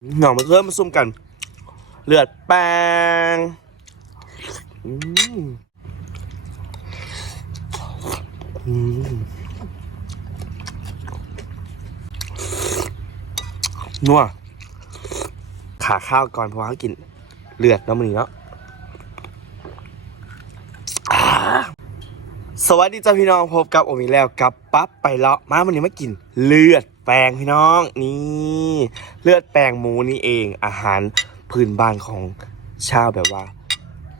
หนองมาเริ่มมาซุ่มกัน เลือดแป้งอืมอืมนัวขาข้าวก่อนเพราะว่าเขากิน เลือดแล้วมันนี่เนาะอ่า สวัสดีจ้าพี่น้องพบกับโอมิแล้วกับปั๊บไปเลาะมาวันนี้มากิน เลือดแปลงพี่น้องนี่เลือดแปลงหมูนี่เอง อาหารพื้นบ้านของชาวแบบว่า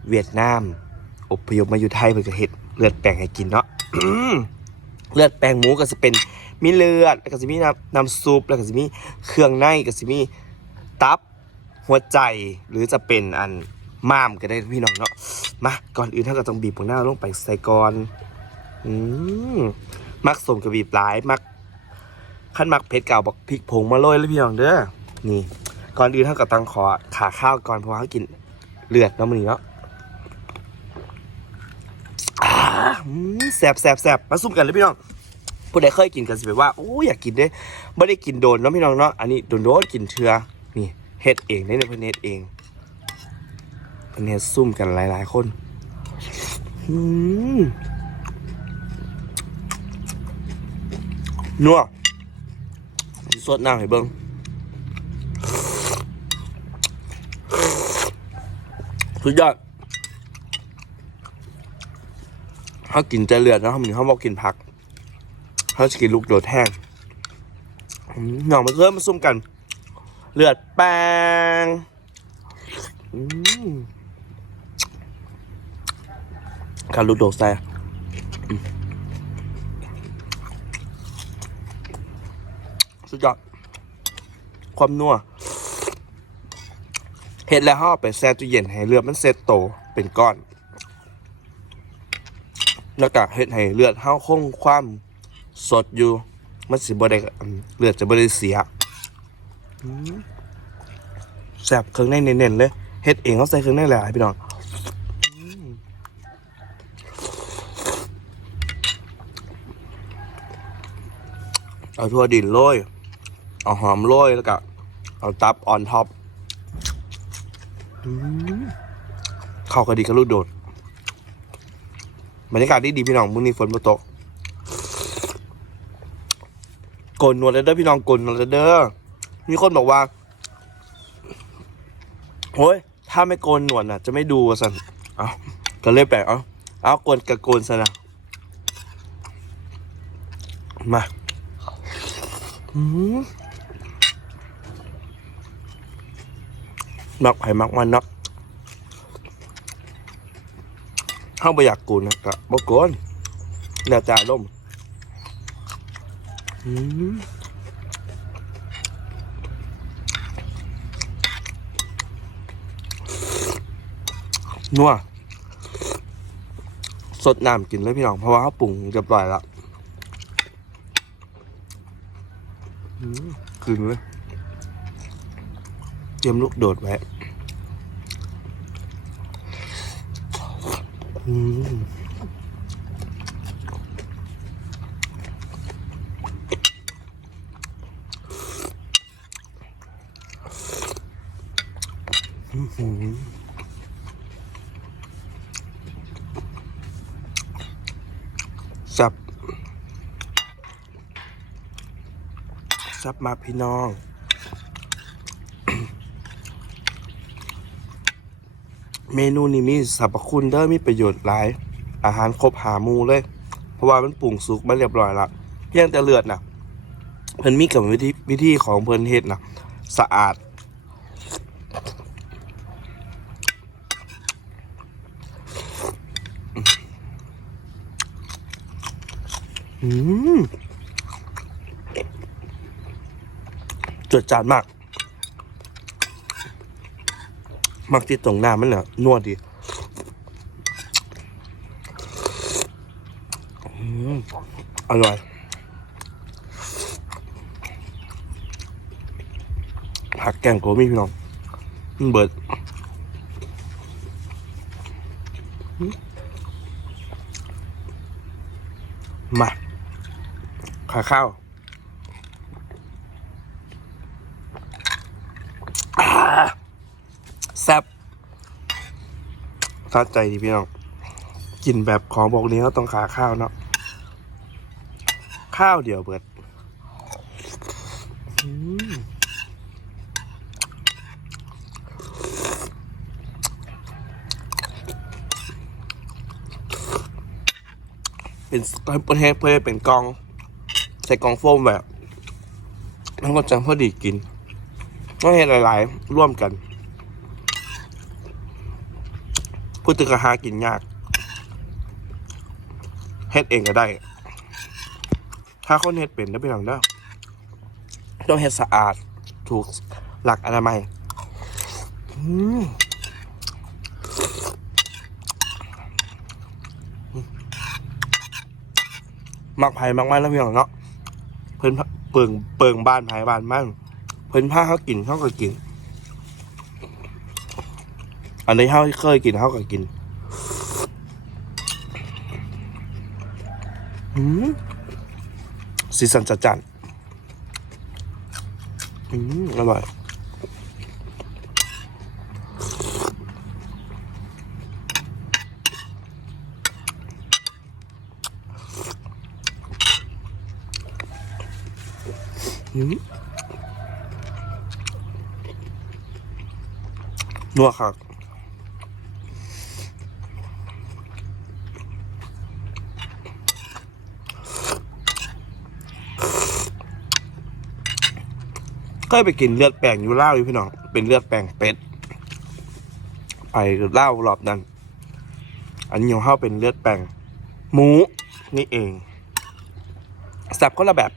เวียดนามอพยพมาอยู่ไทยเพื่อจะเห็ดเลือดแปลงให้กินเนาะเลือดแปลงหมูก็จะเป็นมีเลือดแล้วก็จะมีน้ำน้ำซุปแล้วก็จะมีเครื่องในก็จะมีตับหัวใจหรือจะเป็นอันม้ามก็ได้พี่น้องเนาะมาก่อนอื่นท่าก็ต้องบีบหัวหน้าลงไปใส่ก่อน อืมมักสมกับบีบหลาย มักขั้นมักเผ็ดเก่าบอกพริกผงมาโรยแล้วพี่น้องเด้อนี่ ก่อนอื่นท่านก็ต้องขอขาข้าวก่อนเพราะว่าเขากินเลือดเนาะมันนี่เนาะแสบแสบแสบมาซุ่มกันเลยพี่น้องผู้ใดเคยกินกันสิแบบว่าโอ้อยากกินเด้ไม่ได้กินโดนเนาะพี่น้องเนาะอันนี้โดนโดนกินเทือนี่เฮ็ดเองได้เนี่ยเนเฮดเองเพิ่นเฮ็ดซุ่มกันหลาย ๆ คนอืม นัวสดน้ำให้เบิ่งสุดยอดเขากินแต่เลือดนะเขามือนเขาบอกกินผักเขาจะกินลูกโดดแห้งหน่อมาเริ่มมาซุ่มกัน เลือดแป้งการลูกโดดใส่อืมสุดยอด ความนัวเห็ดแล้วห่อไปแช่ตู้เย็นให้เลือดมันเซตโตเป็นก้อน แล้วก็เฮ็ดให้เลือดเฮาคงความสดอยู่ มันสิบได้เลือดจะบ่ได้เสียแซ่บเครื่องในเน้นๆเลยเฮ็ดเองเขาใส่เครื่องในหลายพี่น้องอืมเอาทั่วดินโรยเอาหอมโรยแล้วก็ เอาตับออนท็อปเข้ากันดีกับลูกโดด บรรยากาศดีดีพี่น้องมื้อนี้ฝนบ่ตกโกนหนวดแล้วเด้อพี่น้องโกนหนวดแล้วเด้อมีคนบอกว่าโอ้ยถ้าไม่โกนหนวดน่ะ จะไม่ดูสันเอาก็เลยแปลกเอาเอาโกนกับโกนซะนะมา มักไผ่มักมันเนาะเฮาบ่อยากกูนนะกะบ่โกนแล้วแต่ลมอืมนัวสดน้ำกินเลยพี่น้อง เพราะว่าเขาปรุงเรียบร้อยแล้วอืมกินเลย เตรียมลูกโดดไว้อืมอื้อหือสับสับมาพี่น้อง เมนูนี้มีสรรพคุณเด้อมีประโยชน์หลาย อาหารครบหามูเลย เพราะว่ามันปรุงสุกมาเรียบร้อยละเพียงแต่เลือดนะเพิ่นมีกับวิธีวิธีของเพิ่นเฮ็ดนะสะอาด อืมจดจานมาก มักที่ตรงหน้ามันเนี่ยนวดดีอร่อยผักแกงโกมีพี่น้องมันเบิดมมาขาข้าว สะใจดีพี่น้องกินแบบของบอกนี้เขาต้องขาข้าวเนาะข้าวเดียวเบิดเป็นประเทศเพื่อเป็นกอง ใส่กองโฟมแบบมันก็จะพอดีกินต้องเห็นหลาย ๆ ร่วมกัน พูดถึงอาหากินยากเฮ็ดเองก็ได้ ถ้าคนเฮ็ดเป็นได้เป็นหลังเด้อต้องเฮ็ดสะอาดถูกหลักอนามัยมักไผ่มักมันแล้วพี่น้องเนาะเพิ่นเปิงเปิงบ้านไผ่บ้านมันเพิ่นพาเขากินเขาก็กิน อันนี้เขาเคยกินเขาก็กินอืมสีสันจัดจันอืมอร่อยอืมนัวครั เคยไปกินเลือดแปลงอยู่เล่าอยู่พี่น้องเป็นเลือดแปลงเป็ดไปเล่ารอบนั้น อันนี้ของเขาเป็นเลือดแปลงหมูนี่เองแซ่บคนละแบบ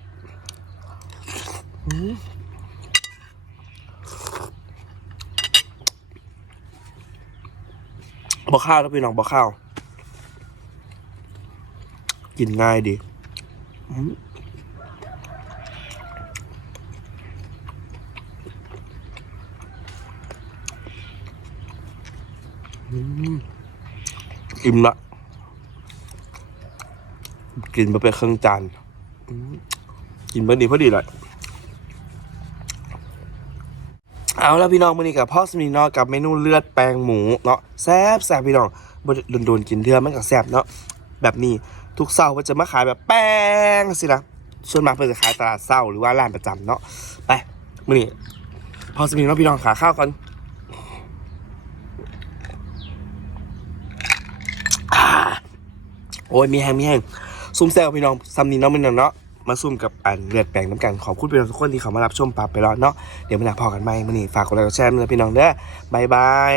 บ่ข้าวแล้วพี่น้องบ่ข้าว กินง่ายดี อิ่มละกินไปเป็นเครื่องจานกินพอดีพอดีเลยเอาแล้วพี่น้องมื้อนี้กับพ่อสมีนาะกับเมนูเลือดแปลงหมูเนาะแซ่บแซ่บพี่น้องบด้โดนๆกินเลือดมันก็แซ่บเนาะแบบนี้ทุกเสาร์มันจะมาขายแบบแป้งสินะส่วนมากเพิ่นจะขายตลาดเสาร์หรือว่าร้านประจำเนาะไปมื้อนี้พ่อสมีนาะพี่น้องขาข้าวก่อนอ่า โอ้ยมีแห้งมีแห้งซุ่มแซวพี่น้องซัมนีเนาะมื้อนั้นเนาะมาซุ่มกับอ่านเลือดแปลงน้ำกันขอบคุณพี่น้องทุกคนที่เข้ามารับชมปรับไปแล้วเนาะเดี๋ยวมาหนาพอกันไหมมื่อนี้ฝากกดไลค์กดแชร์ด้วยนะพี่น้องเด้อบายบาย